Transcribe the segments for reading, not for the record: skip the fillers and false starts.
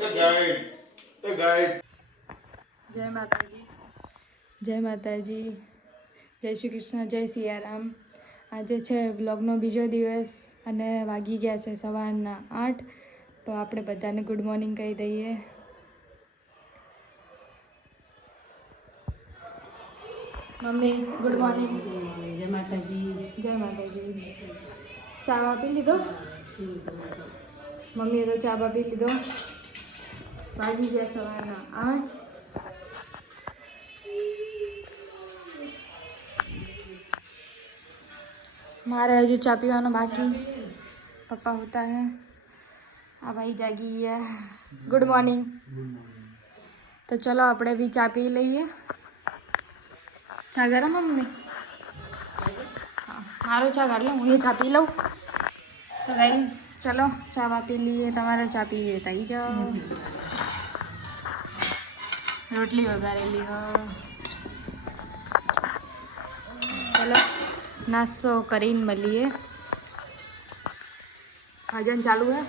જય માતાજી, જય માતાજી, જય શ્રી કૃષ્ણ, જય સિયારામ. આજે છે વ્લોગનો બીજો દિવસ અને વાગી ગયા છે સવારના 8. તો આપણે બધાને ગુડ મોર્નિંગ કહી દઈએ. Mummy good morning. જય માતાજી. જય માતાજી. ચા પી લીધો? મમ્મીએ તો ચા પી લીધો. વાગી ગયા સવારના 8. मारे हजू चा पीवा बाकी. पप्पा होता है. हाँ भाई जागी है. Good morning. तो चलो આપણે भी चा पी લઈએ. ચા ગરમ મમ્મી? हाँ मारो चा काट लो, હું ચા પી લઉં. તો ગાઈસ ચલો ચા પી લઈએ. તમારે ચા પીવી હોય તો આવી જાઓ. રોટલી વઘારેલી હો. ચલો नाश्तो करीन मलिए. भजन चालू है.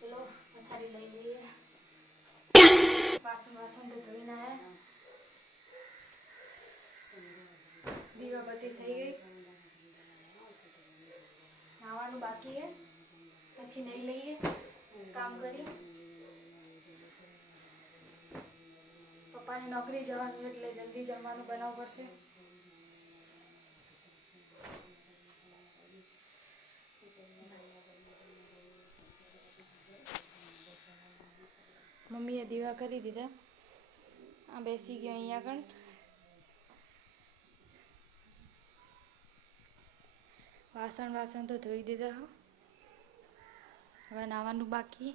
चलो थारी ले लिए. वासन वासन तो धोईना है. दीवाबत्ती થઈ ગઈ. નાવાનું બાકી है. પછી નહીં લઈએ કામ કરી. પપ્પાને નોકરી જવાનું એટલે જલ્દી જમવાનું બનાવવું પડશે. મમ્મીએ દીવા કરી દીધા. આ બેસી ગયો અહીંયા આગળ. વાસણ તો ધોઈ દીધા. હવે નાવાનું બાકી.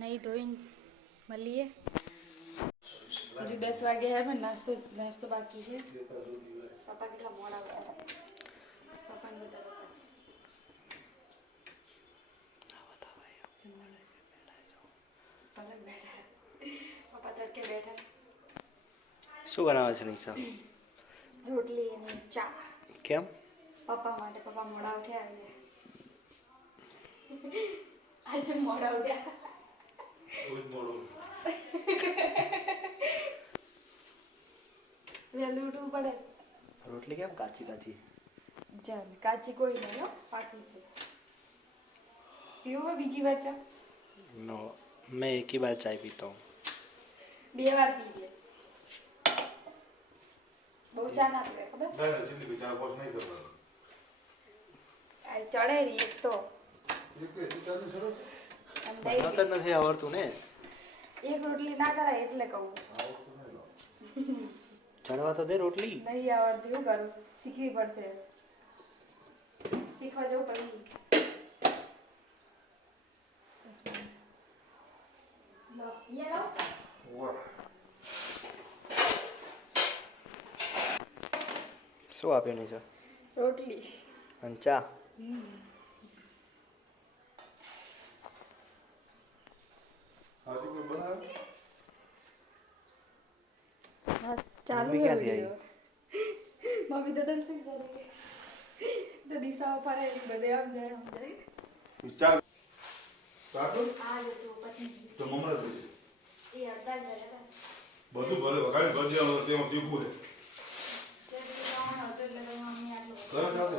नहीं धोઈને મળીએ. હજુ 10 વાગે હે પણ નાસ્તો બાકી છે. પપ્પા કેટલા મોડા ઉઠ્યા. પપ્પાને બતાવો. પપ્પા તડકે બેઠા. શું બનાવે છે નિશા? રોટલી અને ચા. કેમ? પપ્પા માટે. પપ્પા મોડા ઉઠ્યા છે. આજે મોડા ઉઠ્યા. વહેલું ઉઠવું પડે. રોટલી કેમ કાચી કાચી? ચાલ કાચી કોઈ નહીં હો, પાકી છે. પીવું હોય બીજી વાર ચા? નો, मैं एक ही बार चाय पीता हूँ. 2 વાર પી લે. બહુ ચા ના પીવે ખબર? આ ચડે રહી એક તો. બનાવતા જ નથી આવડતું ને. એક રોટલી ના કરાય એટલે કહું. ચડવા તો દે રોટલી. નહીં આવડતી હું કરું? શીખવી પડશે. શીખવા જવું પછી. લો ये लो. શું આપ્યું નિશા? રોટલી અને ચા. ચાલુ મમ્મી ક્યાંથી है. મમ્મી તો દર્શન કરે. તો દિશાઓ પર બધે આમ જાય આમ જાય. ચાલ સાચો આ જો તો પતિ તો મમરા દે એ અડધા જ હતા. બધું ભલે વગાડી ભજી આવે તેમાં તીખું છે જલ્દી લાવવાનો હતો એટલે તો મમ્મી આટલો સરસ ચાલે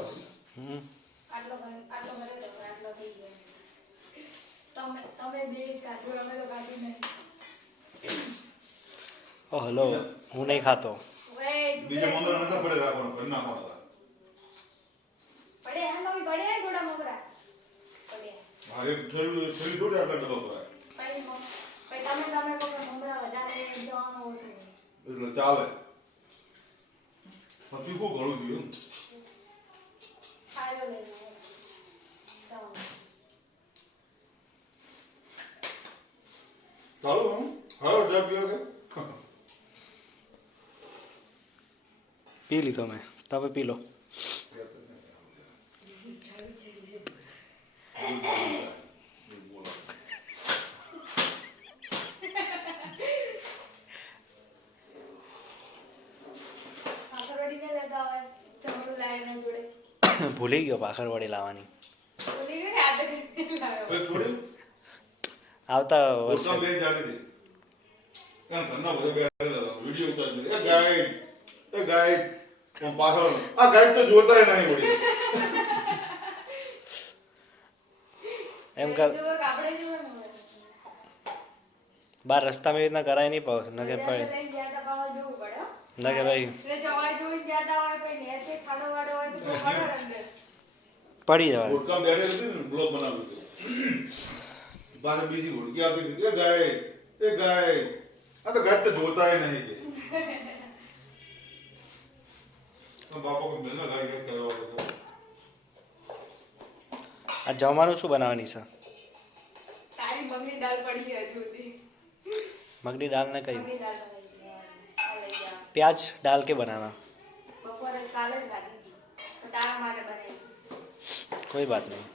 આટલો ભર્યો તો આટલો થઈ ગયો. તમે બે જ કાઢો, અમે તો કાઢી નહીં. ઓ હલો, હું નહીં ખાતો. બીજા મમરા નતા પડે રાખવાનો કરી નાખવાના પડે હા મમ્મી, પડે થોડા મમરા પડે. હા એક થેલી થોડી આટલા કરો તો પછી તમે કહો કે મમરા વધારે જવાનું ઓછું એટલે ચાલે તીખું ઘણું ગયું ખાયો લઈ લો. ચાલો ચાલો હાલો ચા પીવા કે પી લીધો મેં, તમે પી લો. ભૂલી ગયો ભાખરવડી લાવવાની. બોલી ગઈ ને આ તો લાવ્યો. પછી થોડી આવતા ઓરકા વર્ષે બે જાતી હતી. કારણ ઘરના બધા બેઠેલા હતા. વિડીયો ઉતારતી હતી. એ ગાઈડ પણ પાછળ આ ગાઈડ તો જોતાય નહીં વળી. એમ કર જુઓ કે આપણે જુઓ ને. બાર રસ્તામાં એવી રીતના કરાય નહીં પાવ ન કે ત્યાં લઈને ગયા તા પાછું જોવું પડે હો. ન કે ભાઈ એટલે જવાય જોઈને ગયા તા હોય પછી નેચે ખાડો વાડો હોય તો કોઈ પડે અંદર. પડી જવાય. ઓરકા બેઠેલી હતી ને બ્લોક બનાવ્યું હતું. પાછળ બીજી ઘોડકી આપી દીધી. એ ગાઈડ આ તો ગાઈડ તો જોતાય નહીં કે તો બાપા કોઈ બેના ગાઈડ કરવા દેતા. આ જમવાનું શું બનાવવાની છે? તારી મમ્મી દાળ પડી છે હજુ સુધી. મગની દાળ ને કઈ મમ્મી દાળ બનાવી છે. આ લઈ જા. प्याज डाल के बनाना. બપોરે કાલે જ ખાધી હતી. તો તારા માટે બનાવી. कोई बात नहीं.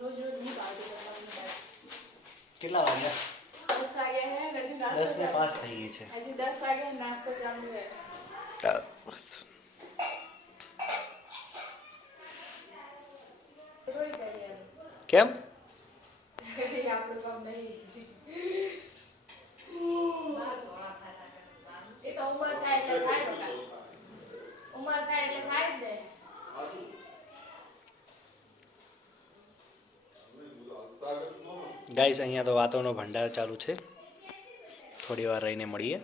રોજ રોજ નહીં ભાવતી મમ્મી દાળ. કેટલા વાગ્યા? 10 વાગ્યા હે હજુ નાસ્તો 10 ને 5 થઈ ગઈ છે. હજુ 10 વાગ્યા નાસ્તો ચાલુ છે. થોડી કરી યાર. કેમ? આપણું કામ નહીં. એ તો ઉંમર થાય એટલે થાય બકા. ઉંમર થાય એટલે થાય જ ને. ગાઈસ અહીંયા તો વાતોનો ભંડાર ચાલુ છે. થોડી વાર રહીને મળીએ.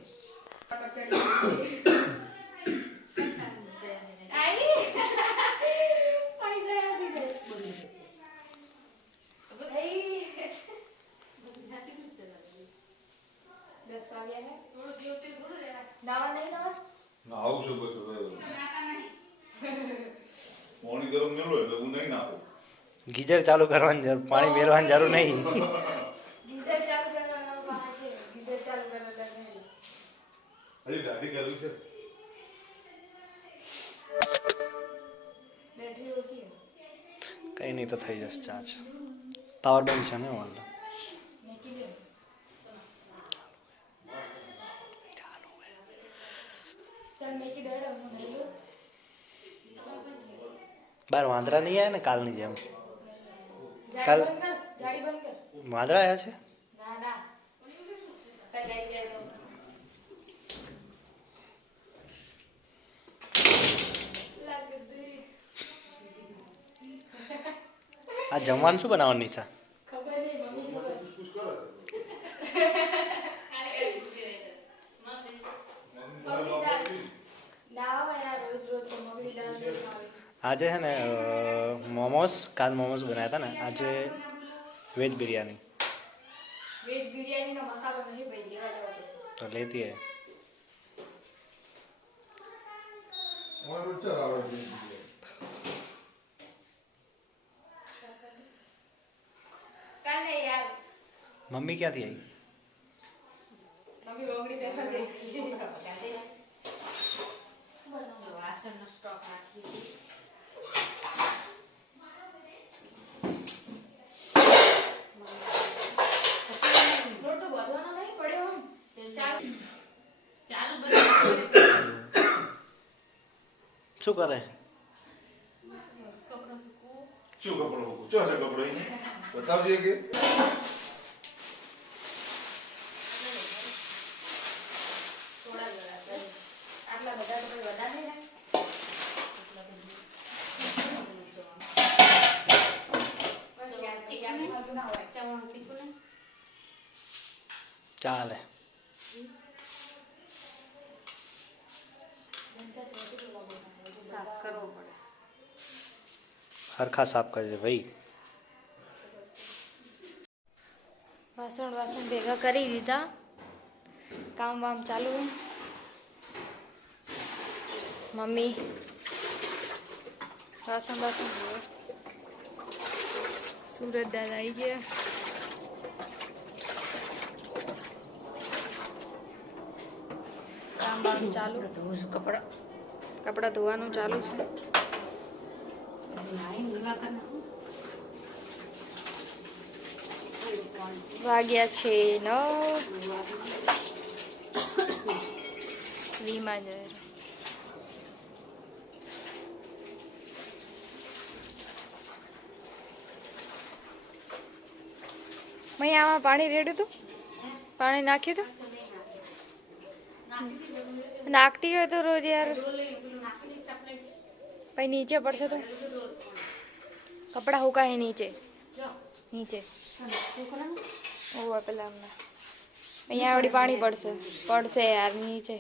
ના આવું છે બધું પાણી ગરમ મેળવો એટલે હું નહીં નાખું. ગીઝર ચાલુ કરવાની જરૂર, પાણી મેળવાની જરૂર નહીં. હજી દાઢી કરવી છે. કઈ નહીં તો થઈ જશે ચાર્જ. પાવર બેંક છે ને વાંધો. બાર વાંદરા નહીં આવ્યા ને કાલની જેમ? કાલ વાંદરા આવ્યા છે? આ જમવાનું શું બનાવવાનું નિશા? ખબર નહીં મમ્મી ખબર. કુછ કરો મગની દાળ ના હોય યાર રોજ રોજ તો મગની દાળ નહીં ખાવી. આજે છે ને મોમોસ, કાલ મોમોસ બનાવ્યા હતા ને, આજે વેજ બિરયાની વેજ બિરયાનીનો મસાલો નહીં ભાઈ લેવા જવા દેશે. તો લેતી હે. અમારે રોજ ચાલ આવે છે. કાને યાર મમ્મી ક્યાંથી આવી? મમ્મી રોગડી બેઠા છે. લોટ તો વધવાનો નહીં પડ્યો આમ. ચાલ શું કરે? શું કપડો મૂકું? શું હશે કપડો અહીં? બતાવજે કે થોડા જરા આટલા બધા તો કોઈ વધારે નહીં થાય. બસ યાર તીખાનું ખાધું ના હોય. ચવાણું તીખું ને ચાલે. સાફ કરવો પડે. હરખા સાફ કરજે ભાઈ. વાસણ ભેગા કરી દીધા. કામ વામ ચાલુ. મમ્મી વાસણ ધોવે. સુરત દાદા આવી ગયા. કામ વામ ચાલુ. કપડા ધોવાનું ચાલુ છે. વાગ્યા છે 9. રીમા જાય. મેં આમાં પાણી રેડ્યું હતું, પાણી નાખ્યું હતું, નાખતી હોય તો રોજ યાર પછી નીચે પડશે તો કપડા હુકાય નીચે નીચે પેલા હમણાં અહીંયા આવડી પાણી પડશે યાર નીચે.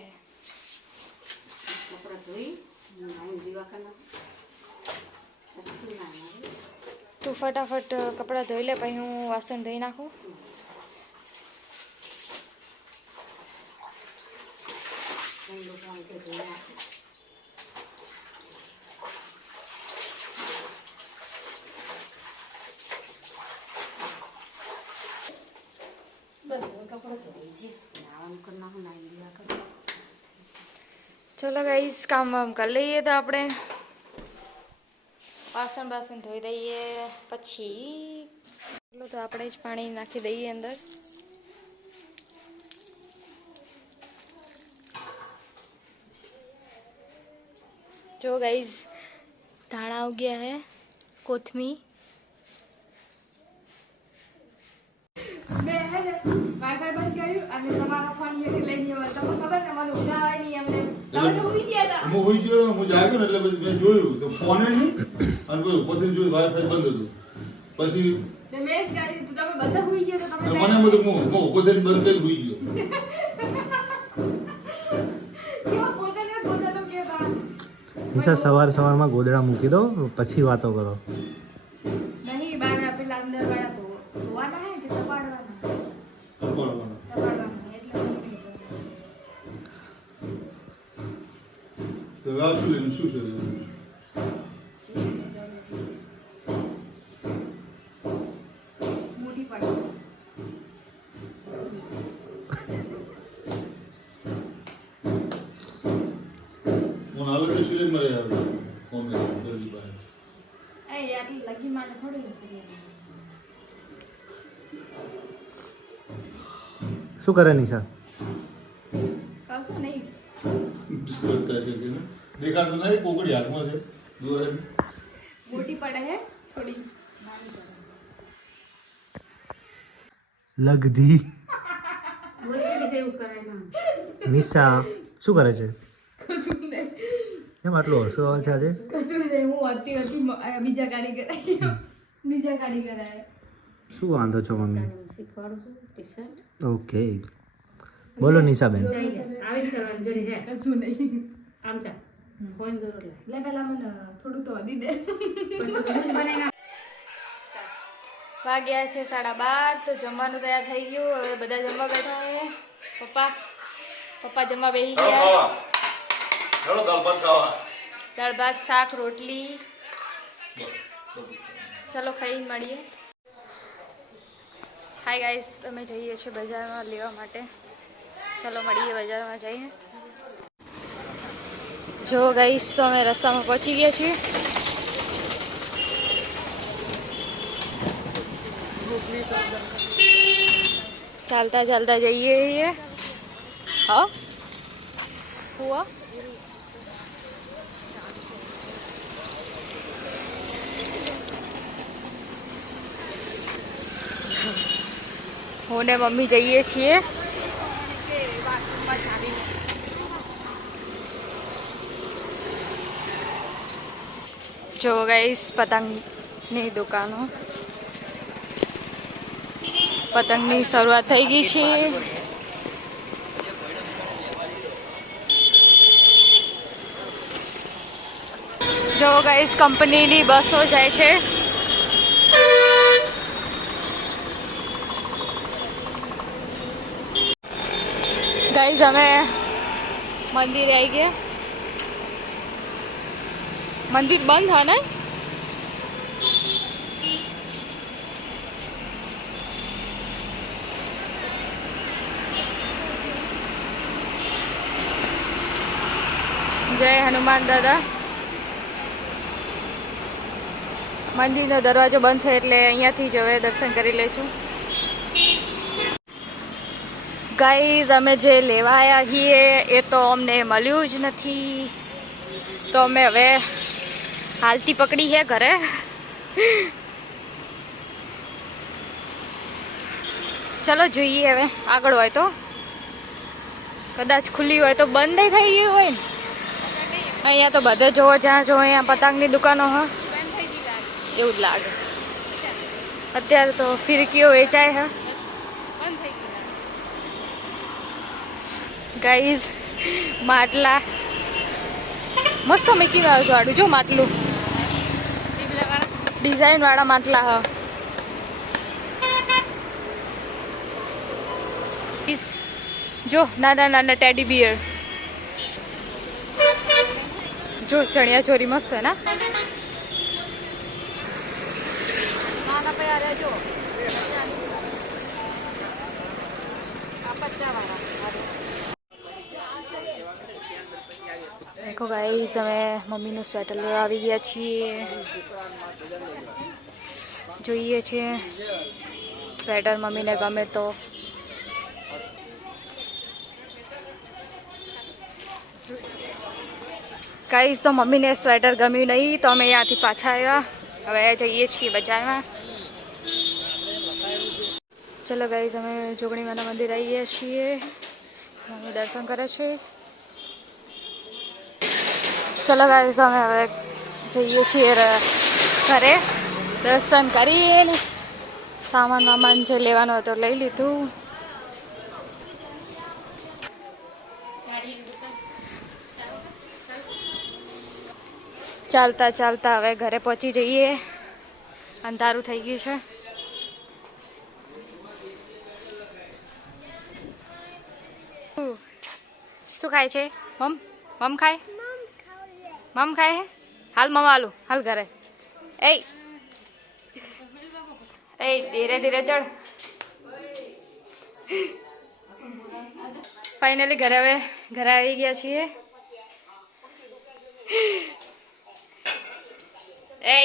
તું ફટાફટ કપડાં ધોઈ લે પછી હું વાસણ ધોઈ નાખું. ચલો ગાઈસ કામ વામ કરી લઈએ તો આપણે વાસણ ધોઈ દઈએ પછી તો આપણે જ પાણી નાખી દઈએ અંદર. જો ગાઈસ ધાણા ઉગ્યા હે, કોથમી. મેં હે ને વાઈફાઈ બંધ કર્યું અને તમારો ફોન લઈને આવ્યો. તમને ખબર ને મને ઊંઘ આવે નહીં એમને. તમે તો ઊંઘી ગયા હતા. હું ઊંઘી ગયો, હું જાગ્યો ને એટલે પછી મેં જોયું તો ફોને નહીં અને પછી પછી જોયું વાઈફાઈ બંધ હતું. પછી મેં જ કર્યું તો તમે બધા ઊંઘી ગયા તો તમે મને બધું હું પોતે બંધ કરી ઊંઘી ગયો. કેવો પોતાનો કે બા નિશા સવારમાં ગોદડા મૂકી દો પછી વાતો કરો. નહીં બાર પેલા અંદર વાળા તો ધોવાના હે કે તપાડવાના એટલે તો આ શું લેવું શું છે? મોટી પડે. હું હાલ તો શું મરે યાર કોમે જલ્દી બહાર. એ આટલી લગી માને થોડી નથી. શું કરે નિશા? કશું નહીં. કરતા છે કે દેખાતું નહીં કોકડી હાથમાં છે દોરે મોટી પડે હે થોડી. લગધી નિશા શું કરે છે? કશું નહીં. કેમ આટલો હસો આવે છે આજે? કશું નહીં. હું હતી બીજા કારીગર આયા. શું વાંધો છો મમ્મી? ઓકે બોલો નિશાબેન. કશું નહીં. લે પેલા મને થોડું તો વધી દે. વાગ્યા છે 12:30 તો જમવાનું તૈયાર થઈ ગયું. હવે બધા જમવા બેઠા છે. પપ્પા જમવા બેસી ગયા. ચલો દાળ ભાત ખાવા. દાળ ભાત શાક રોટલી. ચલો ખાઈને મળીએ. હાય ગાઈસ અમે જઈએ છીએ બજારમાં લેવા માટે. ચલો મળીએ બજારમાં જઈએ. જો ગાઈસ તો અમે રસ્તામાં પહોંચી ગયા છીએ. ચાલતા ચાલતા જઈએ છીએ. હા હુઆ હું ને મમ્મી જઈએ છીએ. જો ગાઈસ પતંગની દુકાનો, પતંગની શરૂઆત થઈ ગઈ છે. જો ગાઈસ કંપનીની બસો જાય છે. ગાઈસ અમે મંદિરે આવી ગયા. મંદિર બંધ है ना? जय हनुमान दादा. મંદિરનો દરવાજો બંધ છે એટલે અહીંયાથી જ હવે દર્શન કરી લઈશું. ગાઈઝ અમે જે લેવા આવ્યા છીએ એ તો અમને મળ્યું જ નથી, તો અમે હવે હાલતી પકડી છે ઘરે. ચલો જોઈએ હવે આગળ હોય તો કદાચ ખુલ્લી હોય તો બંધ થઈ ગયું હોય ને અહીંયા તો બધે જોવો જ્યાં જો અહીંયા પતંગની દુકાનો હ એવું જ લાગે અત્યારે તો ફિરકીઓ વેચાય હ ગાઈઝ માટલા મસ્ત મિકી માઉસ વાળું જો માટલું ડિઝાઇન વાળા માટલા હ જો નાના નાના ટેડી બિયર જો ચણિયા ચોરી મસ્ત હે ના નાના પૈયા જો देखो गाइस અમે મમ્મીનું સ્વેટર લેવા આવી ગયા છીએ જોઈએ છે સ્વેટર મમ્મીને ગમે તો ગાઈસ તો મમ્મીને સ્વેટર ગમ્યું નહીં તો અમે અહીંયાથી પાછા આવ્યા હવે જઈએ છીએ બજારમાં ચલો ગાઈસ અમે જોગણીમાના મંદિર આવી ગયા છીએ મમ્મી દર્શન કરે છે ચલો ગાઈસ અમે હવે જઈએ છીએ ઘરે દર્શન કરીએ ને સામાન વામાન જે લેવાનો હતો લઈ લીધું ચાલતા ચાલતા હવે ઘરે પહોંચી જઈએ અંધારું થઈ ગયું છે શું ખાય છે મમ ખાય મમ ખાય હે હાલ મમ આલું હાલ ઘરે એ ધીરે ધીરે ચડ ફાઇનલી ઘરે આવી ગયા છીએ એ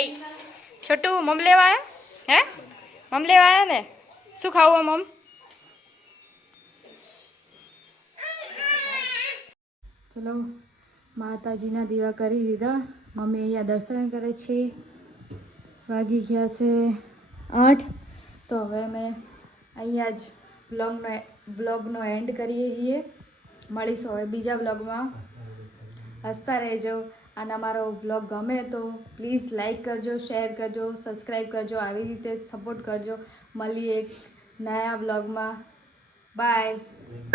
છોટું મમ લેવા આયા હે મમ લેવા આયા ને શું ખાવું મમ ચલો માતાજીના દીવા કરી દીધા મમ્મી અહીંયા દર્શન કરે છે વાગી ગયા છે 8 તો હવે અમે અહીંયા જ બ્લોગનો એન્ડ કરીએ છીએ મળીશું હવે બીજા બ્લોગમાં હસતા રહેજો અને અમારો બ્લોગ ગમે તો પ્લીઝ લાઈક કરજો શેર કરજો સબસ્ક્રાઈબ કરજો આવી રીતે સપોર્ટ કરજો મળીએ એક નયા બ્લોગમાં બાય